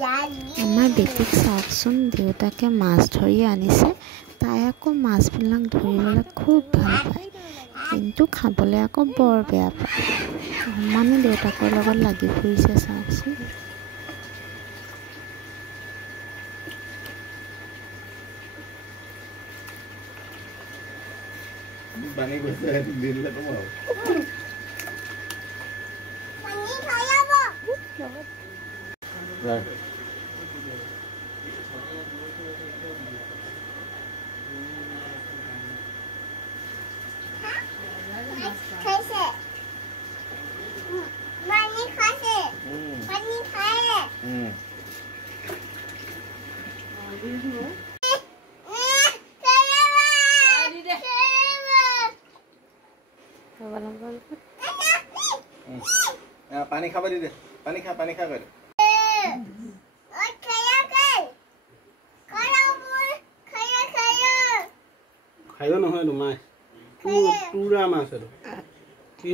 আমাৰ বেটিক চাওকচোন, দেউতাকে মাছ ধৰি আনিছে। তাই আকৌ মাছবিলাক ধৰিবলৈ খুব ভাল পায়, কিন্তু খাবলৈ আকৌ বৰ বেয়া পায়। সমানে দেউতাকৰ লগত লাগি ফুৰিছে চাওকচোন। পানী গৈছে দিলে তোমাক পানী খাই যাব খাইছে পানী খাইছে পানী খাইলে পানী খাব দি দে পানী খা কই খাইও নহয় তোমাৰ পুৰা মাছ আৰু কি